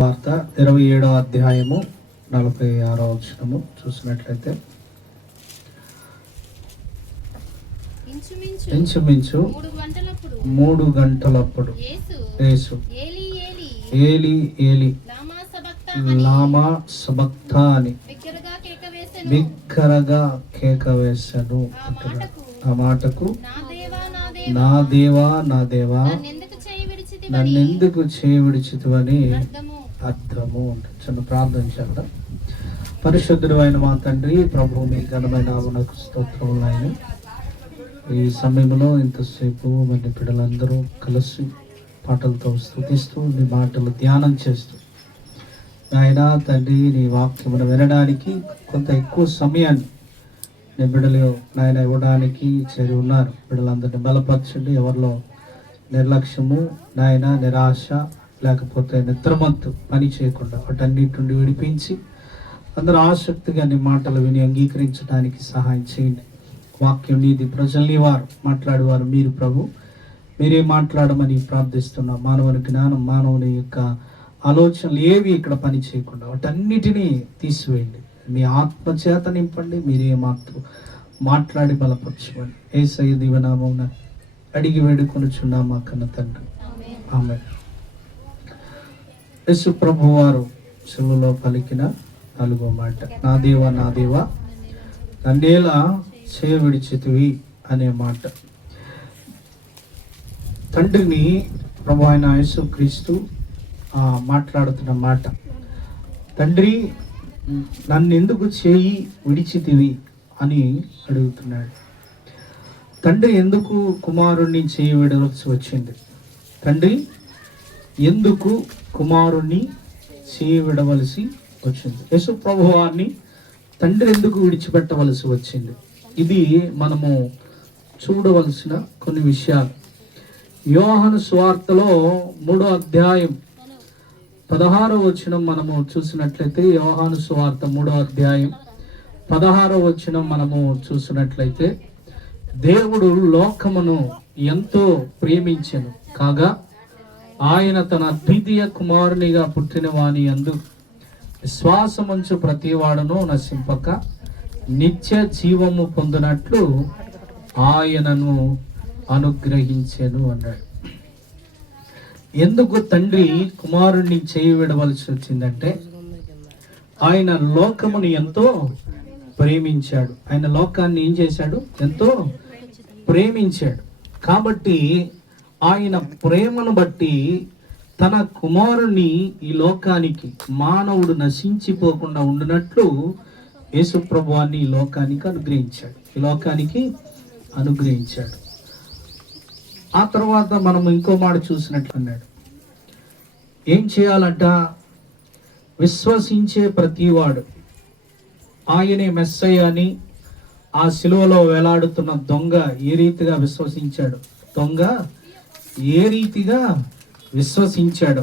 వార్త ఇరవై ఏడవ అధ్యాయము నలభై ఆరో వచనము చూసినట్లయితే. ఇంచుమించు మూడు గంటలప్పుడు యేసు ఏలి ఏలి లామా సబక్తా అని బిగ్గరగా కేక వేశాను ఆ మాటకు నా దేవా నా దేవా నన్నెందుకు చేయి విడిచితువని? అర్థము అర్థము చిన్న ప్రార్థన చేద్దాం పరిశుద్ధుడు అయిన మా తండ్రి ప్రభు మీ ఘనమైన నామమునకు స్తోత్రములు ఆయన ఈ సమయంలో ఇంతసేపు మన పిల్లలందరూ కలిసి పాటలతో స్థుతిస్తూ నీ మాటలు ధ్యానం చేస్తూ నాయన తండ్రి నీ వాక్యమును వినడానికి కొంత ఎక్కువ సమయాన్ని నీ బిడ్డలు నాయన ఇవ్వడానికి చేరి ఉన్నారు బిడ్డలందరినీ బలపరచండి ఎవరిలో నిర్లక్ష్యము నాయన నిరాశ లేకపోతే నిద్రమత్తు పని చేయకుండా వాటన్నిటి నుండి విడిపించి అందరూ ఆసక్తిగా నీ మాటలు విని అంగీకరించడానికి సహాయం చేయండి. వాక్యం నీది ప్రజల్ని వారు మాట్లాడేవారు మీరు ప్రభు. మీరే మాట్లాడమని ప్రార్థిస్తున్నా మానవుని జ్ఞానం మానవుని యొక్క ఆలోచనలు ఏవి ఇక్కడ పని చేయకుండా వాటన్నిటినీ తీసివేయండి. మీ ఆత్మ చేత నింపండి మీరే మాతో మాట్లాడి బలపరచమని. ఏ సై దివనామం అడిగి వేడుకొనుచున్నా మా కన్న తండ్రి. ఆమె యశు ప్రభు వారు పలికిన నాలుగో మాట. నా దేవ నా దేవ నన్నేలా చేయ విడిచితివి అనే మాట. తండ్రిని ప్రభు ఆయన యేసు క్రీస్తు మాట్లాడుతున్న మాట. తండ్రి నన్ను ఎందుకు చేయి విడిచితివి అని అడుగుతున్నాడు. తండ్రి ఎందుకు కుమారుణ్ణి చేయి విడవలసి వచ్చింది? తండ్రి ఎందుకు కుమారుణ్ణి చేయి విడవలసి వచ్చింది? యేసు ప్రభు వారిని తండ్రి ఎందుకు విడిచిపెట్టవలసి వచ్చింది? ఇది మనము చూడవలసిన కొన్ని విషయాలు. యోహాను స్వార్తలో మూడో అధ్యాయం పదహారో వచనం మనము చూసినట్లయితే యోహాను స్వార్థ మూడో అధ్యాయం పదహారో వచనం మనము చూసినట్లయితే దేవుడు లోకమును ఎంతో ప్రేమించను. కాగా ఆయన తన ద్వితీయ కుమారునిగా పుట్టిన వాని అందు విశ్వాసముంచు ప్రతివాడును నశింపక నిత్య జీవము పొందినట్లు ఆయనను అనుగ్రహించెను అన్నాడు. ఎందుకు తండ్రి కుమారుణ్ణి చేయి విడవలసి వచ్చిందంటే ఆయన లోకముని ఎంతో ప్రేమించాడు. ఆయన లోకాన్ని ఏం చేశాడు? ఎంతో ప్రేమించాడు. కాబట్టి ఆయన ప్రేమను బట్టి తన కుమారుని ఈ లోకానికి మానవుడు నశించిపోకుండా ఉండినట్లు యేసుప్రభువాన్ని ఈ లోకానికి అనుగ్రహించాడు. ఈ లోకానికి అనుగ్రహించాడు. ఆ తర్వాత మనం ఇంకో మాట చూసినట్లున్నాడు ఏం చేయాలంట? విశ్వసించే ప్రతివాడు ఆయనే మెస్సయ్య అని ఆ శిలువలో వేలాడుతున్న దొంగ ఏ రీతిగా విశ్వసించాడు? దొంగ ఏ రీతిగా విశ్వసించాడు?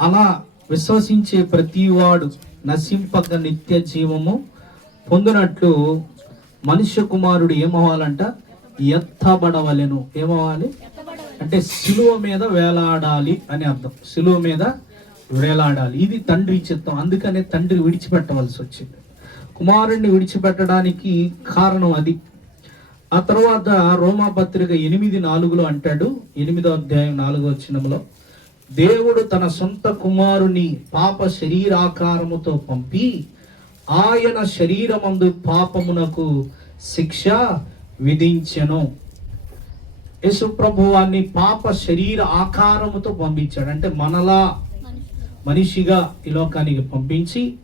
అలా విశ్వసించే ప్రతివాడు నశింపక నిత్య జీవము పొందినట్లు మనుష్య కుమారుడు ఏమవ్వాలంట ఎత్తబడవలెను. ఏమవ్వాలి అంటే శిలువ మీద వేలాడాలి అని అర్థం. శిలువ మీద వేలాడాలి. ఇది తండ్రి చిత్తం. అందుకనే తండ్రి విడిచిపెట్టవలసి వచ్చింది. కుమారుణ్ణి విడిచిపెట్టడానికి కారణం అది. ఆ తర్వాత రోమా పత్రిక ఎనిమిది నాలుగులో అంటాడు ఎనిమిదో అధ్యాయం నాలుగో వచనంలో దేవుడు తన సొంత కుమారుని పాప శరీరాకారముతో పంపి ఆయన శరీరమందు పాపమునకు శిక్ష విధించెను. యేసు ప్రభువాన్ని పాప శరీర ఆకారముతో పంపించాడు. అంటే మనలా మనిషిగా ఈ లోకానికి పంపించి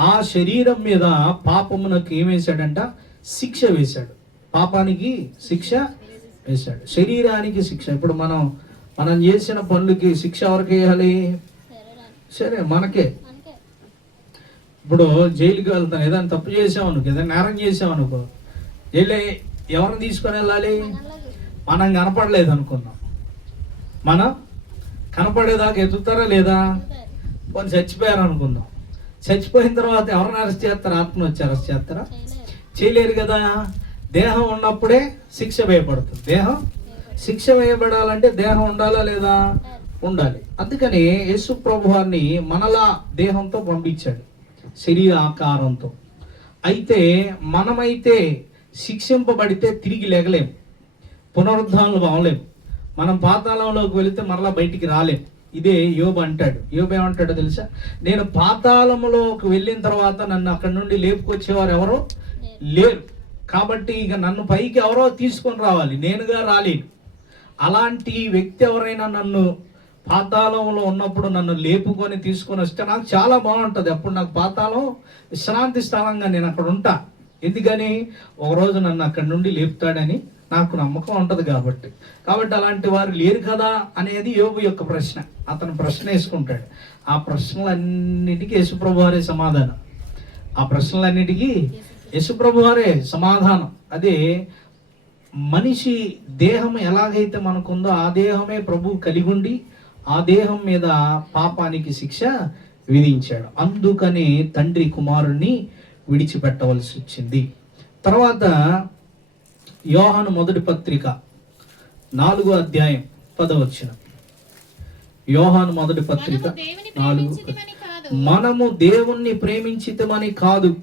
ఆ శరీరం మీద పాపమునకు ఏమేశాడంట శిక్ష వేశాడు. పాపానికి శిక్ష వేశాడు. శరీరానికి శిక్ష. ఇప్పుడు మనం మనం చేసిన పనులకి శిక్ష ఎవరికి వేయాలి? సరే మనకే. ఇప్పుడు జైలుకి వెళ్తాను. ఏదైనా తప్పు చేసామనుకో ఏదైనా నేరం చేసామనుకో జైలు ఎవరిని తీసుకొని వెళ్ళాలి? మనం కనపడలేదు అనుకున్నాం. మనం కనపడేదాకా ఎదుగుతారా లేదా? కొన్ని చచ్చిపోయారు అనుకుందాం. చచ్చిపోయిన తర్వాత ఎవరిని అరెస్ట్ చేస్తారా? ఆత్మ వచ్చి అరెస్ట్ చేస్తారా? చేయలేరు కదా. దేహం ఉన్నప్పుడే శిక్ష వేయబడుతుంది. దేహం శిక్ష వేయబడాలంటే దేహం ఉండాలా లేదా? ఉండాలి. అందుకని యేసు ప్రభువాన్ని మనలా దేహంతో పంపించాడు. శరీర ఆకారంతో. అయితే మనమైతే శిక్షింపబడితే తిరిగి లేగలేం. పునరుద్ధానం అవ్వలేం మనం పాతాళంలోకి వెళితే మరలా బయటికి రాలేం. ఇదే యోబు అంటాడు. యోబు ఏమంటాడో తెలుసా? నేను పాతాళంలోకి వెళ్ళిన తర్వాత నన్ను అక్కడి నుండి లేపుకొచ్చేవారు ఎవరు? లేరు. కాబట్టి ఇక నన్ను పైకి ఎవరో తీసుకొని రావాలి. నేనుగా రాలేను. అలాంటి వ్యక్తి ఎవరైనా నన్ను పాతాళంలో ఉన్నప్పుడు నన్ను లేపుకొని తీసుకొని వస్తే నాకు చాలా బాగుంటుంది. అప్పుడు నాకు పాతాళం విశ్రాంతి స్థలంగా నేను అక్కడ ఉంటా. ఎందుకని? ఒకరోజు నన్ను అక్కడి నుండి లేపుతాడని నాకు నమ్మకం ఉంటుంది కాబట్టి. కాబట్టి అలాంటి వారు లేరు కదా అనేది యోగు యొక్క ప్రశ్న. అతను ప్రశ్న వేసుకుంటాడు. ఆ ప్రశ్నలన్నిటికీ యేసుప్రభు వారే సమాధానం. ఆ ప్రశ్నలన్నిటికీ యేసుప్రభు వారే సమాధానం. అదే మనిషి దేహం ఎలాగైతే మనకుందో ఆ దేహమే ప్రభు కలిగి ఉండి ఆ దేహం మీద పాపానికి శిక్ష విధించాడు. అందుకని తండ్రి కుమారుణ్ణి విడిచిపెట్టవలసి వచ్చింది. తర్వాత యోహాను మొదటి పత్రిక నాలుగో అధ్యాయం పదవచ్చిన యోహాను మొదటి పత్రిక నాలుగు మనము దేవుణ్ణి ప్రేమించితమని కాదు.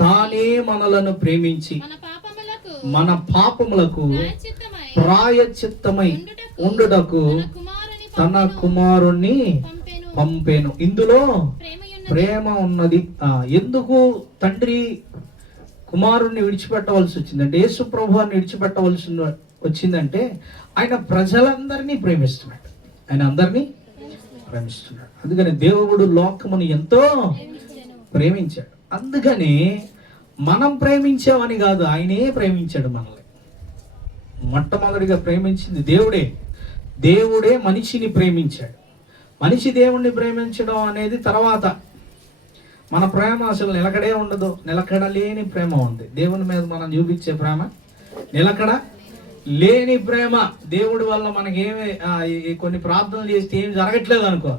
తానే మనలను ప్రేమించి మన పాపములకు ప్రాయచిత్తమై ఉండుటకు తన. కుమారుణ్ణి పంపెను. ఇందులో ప్రేమ ఉన్నది. ఎందుకు తండ్రి కుమారుణ్ణి విడిచిపెట్టవలసి వచ్చిందంటే యేసు ప్రభువాన్ని విడిచిపెట్టవలసి వచ్చిందంటే ఆయన ప్రజలందరినీ ప్రేమిస్తున్నాడు. ఆయన అందరినీ ప్రేమిస్తున్నాడు. అందుకని దేవుడు లోకమును ఎంతో. ప్రేమించాడు. అందుకని మనం ప్రేమించామని కాదు ఆయనే ప్రేమించాడు మనల్ని. మొట్టమొదటిగా ప్రేమించింది దేవుడే. దేవుడే మనిషిని ప్రేమించాడు. మనిషి దేవుణ్ణి ప్రేమించడం అనేది తర్వాత. మన ప్రేమ అసలు నిలకడే ఉండదు నిలకడ లేని ప్రేమ ఉంది. దేవుని మీద మనం చూపించే ప్రేమ నిలకడ లేని ప్రేమ. దేవుడి వల్ల మనకేమి కొన్ని ప్రార్థనలు చేస్తే ఏం జరగట్లేదు అనుకో.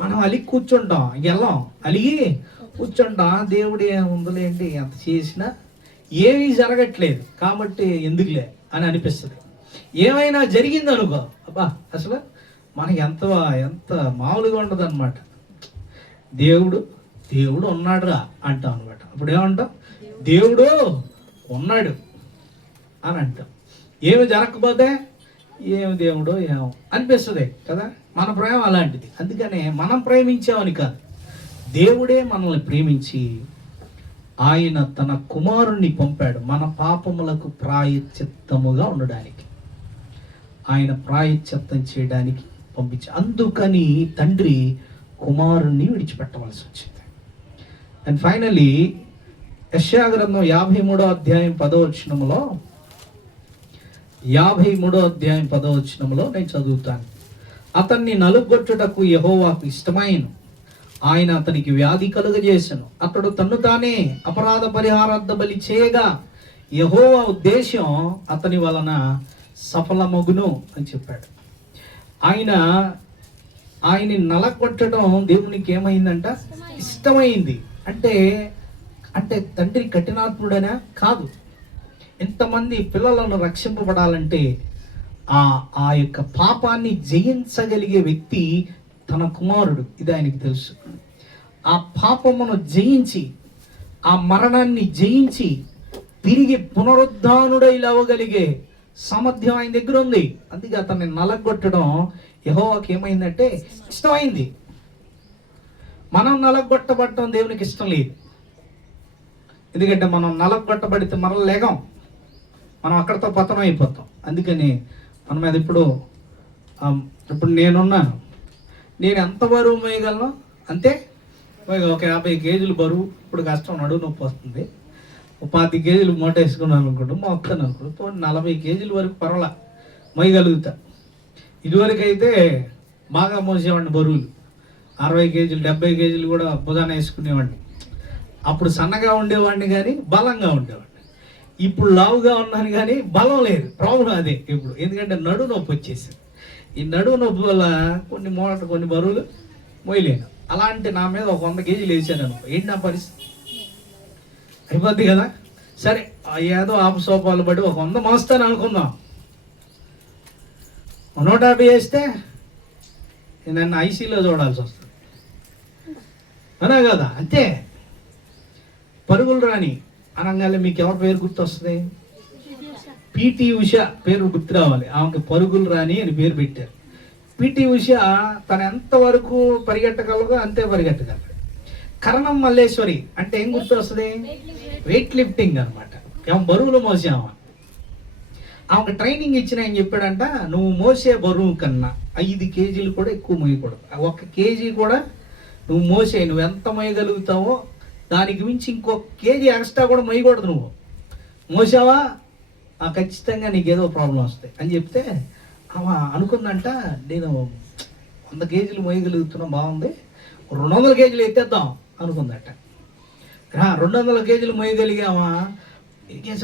మనం అలిగి కూర్చుంటాం ఇంకెళ్ళాం. అలిగి కూర్చోండి ఆ దేవుడు ఏం ఉందిలేంటి ఎంత చేసినా ఏమీ జరగట్లేదు. కాబట్టి ఎందుకులే? అని అనిపిస్తుంది. ఏమైనా జరిగింది అనుకో అబ్బా అసలు మనకి ఎంత ఎంత మామూలుగా ఉండదు అనమాట దేవుడు దేవుడు ఉన్నాడురా అంటాం అనమాట అప్పుడు ఏమంటాం? దేవుడు ఉన్నాడు అని అంటాం. ఏమి జరగకపోతే ఏమి దేవుడో ఏమో అనిపిస్తుంది కదా? మన ప్రేమ అలాంటిది. అందుకనే మనం ప్రేమించామని కాదు. దేవుడే మనల్ని ప్రేమించి ఆయన తన కుమారుణ్ణి పంపాడు. మన పాపములకు ప్రాయచిత్తముగా ఉండడానికి. ఆయన ప్రాయచిత్తం చేయడానికి పంపించి అందుకని తండ్రి కుమారుణ్ణి విడిచిపెట్టవలసి వచ్చింది. అండ్ ఫైనలీ యశాగ్రంథం యాభై మూడో అధ్యాయం పదవచనంలో యాభై మూడో అధ్యాయం పదవచనంలో నేను చదువుతాను. అతన్ని నలుగొట్టుటకు యహోవాకు ఇష్టమైన ఆయన అతనికి వ్యాధి కలుగజేసను అతడు తన్ను తానే అపరాధ పరిహారార్థ బలి చేయగా యహో ఉద్దేశం అతని వలన సఫలమగును అని చెప్పాడు. ఆయన ఆయన్ని నలగొట్టడం దేవునికి ఏమైందంట? ఇష్టమైంది. అంటే అంటే తండ్రి కఠినాత్ముడనా కాదు. ఎంతమంది పిల్లలను రక్షింపబడాలంటే ఆ ఆ యొక్క పాపాన్ని జయించగలిగే వ్యక్తి తన కుమారుడు ఇది ఆయనకి తెలుసు. ఆ పాపమును జయించి ఆ మరణాన్ని జయించి తిరిగి పునరుద్ధానుడై లేవగలిగే సామర్థ్యం ఆయన దగ్గర ఉంది. అందుకే అతన్ని నలగొట్టడం యహోవాకి ఏమైందంటే ఇష్టమైంది. మనం నలగొట్టబడటం దేవునికి ఇష్టం లేదు. ఎందుకంటే మనం నలగొట్టబడితే మరల లేగం. మనం అక్కడితో పతనం అయిపోతాం. అందుకని మన మీద ఇప్పుడు ఇప్పుడు నేనున్నాను. నేను ఎంత బరువు మోయగలను? అంతే? ఒక యాభై కేజీలు బరువు. ఇప్పుడు కష్టం నడువు నొప్పి వస్తుంది. పాతి కేజీలు మూట వేసుకున్నాను అనుకోండి. మొత్తాను అనుకోండి నలభై కేజీల వరకు పర్వాలా. మొయ్యగలుగుతా ఇదివరకు అయితే బాగా మోసేవాడిని బరువులు. అరవై కేజీలు డెబ్బై కేజీలు కూడా భుజాన వేసుకునేవాడిని. అప్పుడు సన్నగా ఉండేవాడిని కానీ బలంగా ఉండేవాడిని. ఇప్పుడు లావుగా ఉన్నాను కానీ బలం లేదు. ప్రాబ్లం అదే ఇప్పుడు. ఎందుకంటే నడు నొప్పి వచ్చేసింది. ఈ నడువు నొప్పి వల్ల కొన్ని మూట కొన్ని బరువులు మోయలేను అలాంటి నా మీద ఒక వంద కేజీలు వేసాను అనుకో ఏంటి నా పరిస్థితి? అయిపోద్ది కదా? సరే ఏదో ఆపసోపాలు బట్టి ఒక వంద మోస్తాను అనుకుందాం. నూట యాభై వేస్తే నన్ను ఐసీలో చూడాల్సి వస్తుంది. అనా కదా? అంతే. పరుగులు రాని అనగానే మీకు ఎవరి పేరు గుర్తొస్తుంది? పిటి ఉష పేరు గుర్తు రావాలి. ఆమెకి పరుగులు రాని అని పేరు పెట్టారు. పిటి ఉష తను ఎంతవరకు పరిగెట్టగలదో అంతే పరిగెట్టగలరు కరణం మల్లేశ్వరి అంటే ఏం గుర్తు వస్తుంది? వెయిట్ లిఫ్టింగ్ అనమాట ఏమో బరువులు మోసామా ఆమెకు ట్రైనింగ్ ఇచ్చిన ఆయన చెప్పాడంట నువ్వు మోసే బరువు కన్నా ఐదు కేజీలు కూడా ఎక్కువ మోయకూడదు. ఒక కేజీ కూడా నువ్వు మోసే నువ్వు ఎంత మోయగలుగుతావో దానికి మించి ఇంకో కేజీ ఎక్స్ట్రా కూడా మోయకూడదు నువ్వు. మోసావా? ఖచ్చితంగా నీకు ఏదో ప్రాబ్లం వస్తాయి. అని చెప్తే ఆమె అనుకుందంట నేను వంద కేజీలు మోయగలుగుతున్నా బాగుంది. రెండు వందల కేజీలు ఎత్తేద్దాం అనుకుందట. రెండు వందల కేజీలు మోయగలిగామా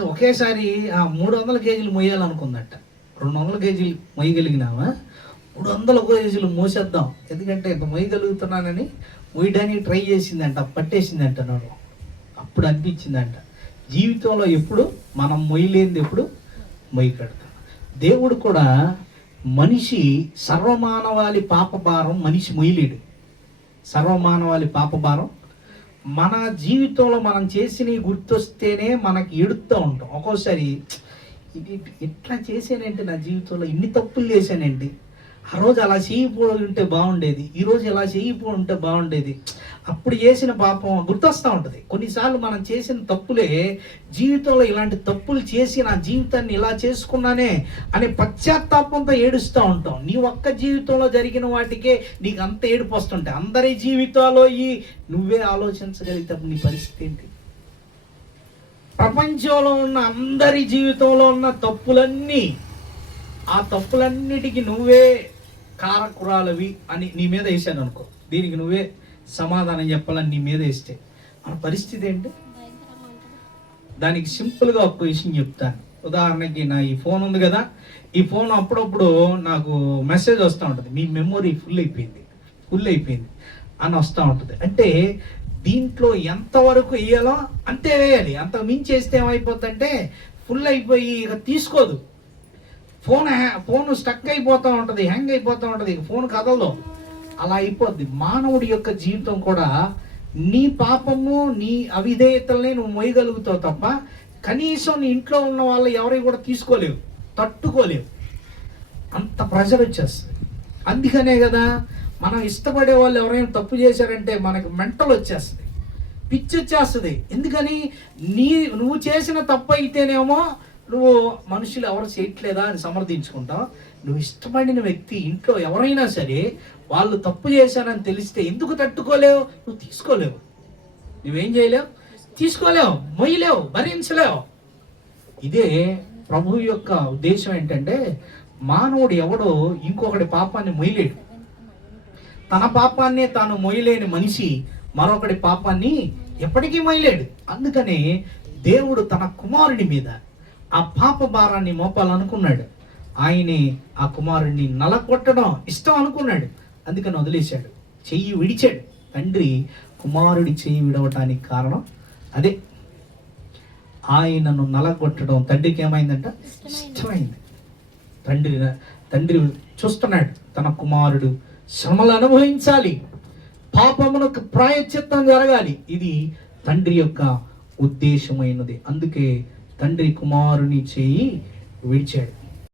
ఒకేసారి ఆ మూడు వందల కేజీలు మోయాలనుకుందట. రెండు వందల కేజీలు మోయగలిగినామా మూడు వందల కేజీలు మోసేద్దాం. ఎందుకంటే ఇంత మోయగలుగుతున్నానని మోయడానికి ట్రై చేసిందంట పట్టేసిందంట నన్ను అప్పుడు అనిపించిందంట. జీవితంలో ఎప్పుడు మనం మొయ్యలేనిది ఎప్పుడు మొయ్యి కడతాం. దేవుడు కూడా మనిషి సర్వమానవాళి పాపభారం మనిషి మొయ్యలేడు. సర్వమానవాళి పాపభారం మన జీవితంలో మనం చేసినవి గుర్తొస్తేనే మనకి ఎడుతూ ఉంటాం. ఒక్కోసారి ఇది ఎట్లా చేశానంటే నా జీవితంలో ఇన్ని తప్పులు చేశానండి. ఆ రోజు అలా చేయకపోయి ఉంటే బాగుండేది ఈరోజు ఇలా చేయకపోయి ఉంటే బాగుండేది. అప్పుడు చేసిన పాపం గుర్తొస్తూ ఉంటుంది. కొన్నిసార్లు మనం చేసిన తప్పులే జీవితంలో ఇలాంటి తప్పులు చేసి నా జీవితాన్ని ఇలా చేసుకున్నానే అనే పశ్చాత్తాపంతో ఏడుస్తూ ఉంటాం. నీ ఒక్క జీవితంలో జరిగిన వాటికే నీకు అంత ఏడుపు వస్తుంటాయి అందరి జీవితాల్లో ఈ నువ్వే ఆలోచించగలిగితే నీ పరిస్థితి ఏంటి? ప్రపంచంలో ఉన్న అందరి జీవితంలో ఉన్న తప్పులన్నీ ఆ తప్పులన్నిటికీ నువ్వే కారకురాలవి అని నీ మీద వేసాను అనుకో. దీనికి నువ్వే సమాధానం చెప్పాలని నీ మీద వేస్తే. మన పరిస్థితి ఏంటి? దానికి సింపుల్గా ఒక విషయం చెప్తాను. ఉదాహరణకి నా ఈ ఫోన్ ఉంది కదా ఈ ఫోన్ అప్పుడప్పుడు నాకు మెసేజ్ వస్తూ ఉంటుంది. మీ మెమొరీ ఫుల్ అయిపోయింది ఫుల్ అయిపోయింది అని వస్తూ ఉంటుంది. అంటే దీంట్లో ఎంతవరకు వేయాలో అంతే వేయాలి. అంత మించి వేస్తే ఏమైపోతుందంటే ఫుల్ అయిపోయి ఇక తీసుకోదు. ఫోన్ హ్యా- ఫోన్ స్టక్ అయిపోతూ ఉంటుంది హ్యాంగ్ అయిపోతూ ఉంటుంది ఫోన్ కదలదు. అలా అయిపోద్ది. మానవుడి యొక్క జీవితం కూడా నీ పాపము నీ అవిధేయతల్ని నువ్వు మోయగలుగుతావు తప్ప కనీసం నీ ఇంట్లో ఉన్న వాళ్ళు ఎవరి కూడా తీసుకోలేవు తట్టుకోలేవు. అంత ప్రెషర్ వచ్చేస్తుంది. అందుకనే కదా మనం ఇష్టపడే వాళ్ళు ఎవరైనా తప్పు చేశారంటే మనకు మెంటల్ వచ్చేస్తుంది. పిచ్చి వచ్చేస్తుంది. ఎందుకని నీ నువ్వు చేసిన తప్పు అయితేనేమో నువ్వు మనుషులు ఎవరు చేయట్లేదా అని సమర్థించుకుంటావు నువ్వు ఇష్టపడిన వ్యక్తి ఇంట్లో ఎవరైనా సరే వాళ్ళు తప్పు చేశారని తెలిస్తే ఎందుకు తట్టుకోలేవు? నువ్వు తీసుకోలేవు. నువ్వేం చేయలేవు? తీసుకోలేవు మొయ్యలేవు భరించలేవు. ఇదే ప్రభు యొక్క ఉద్దేశం ఏంటంటే మానవుడు ఎవడో ఇంకొకటి పాపాన్ని మొయ్యలేడు. తన పాపాన్నే తాను మొయ్యలేని మనిషి మరొకటి పాపాన్ని ఎప్పటికీ మొయ్యలేడు. అందుకనే దేవుడు తన కుమారుడి మీద ఆ పాప భారాన్ని మోపాలనుకున్నాడు. ఆయనే ఆ కుమారుణ్ణి నలగొట్టడం ఇష్టం అనుకున్నాడు. అందుకని వదిలేశాడు. చెయ్యి విడిచాడు. తండ్రి కుమారుడి చెయ్యి విడవటానికి కారణం అదే. ఆయనను నలగొట్టడం తండ్రికి ఏమైందంట? ఇష్టమైంది. తండ్రి తండ్రి చూస్తున్నాడు. తన కుమారుడు శ్రమలు అనుభవించాలి. పాపమునకు ప్రాయశ్చిత్తం జరగాలి. ఇది తండ్రి యొక్క ఉద్దేశమైనది. అందుకే తండ్రి కుమారుని చేయి విడిచాడు.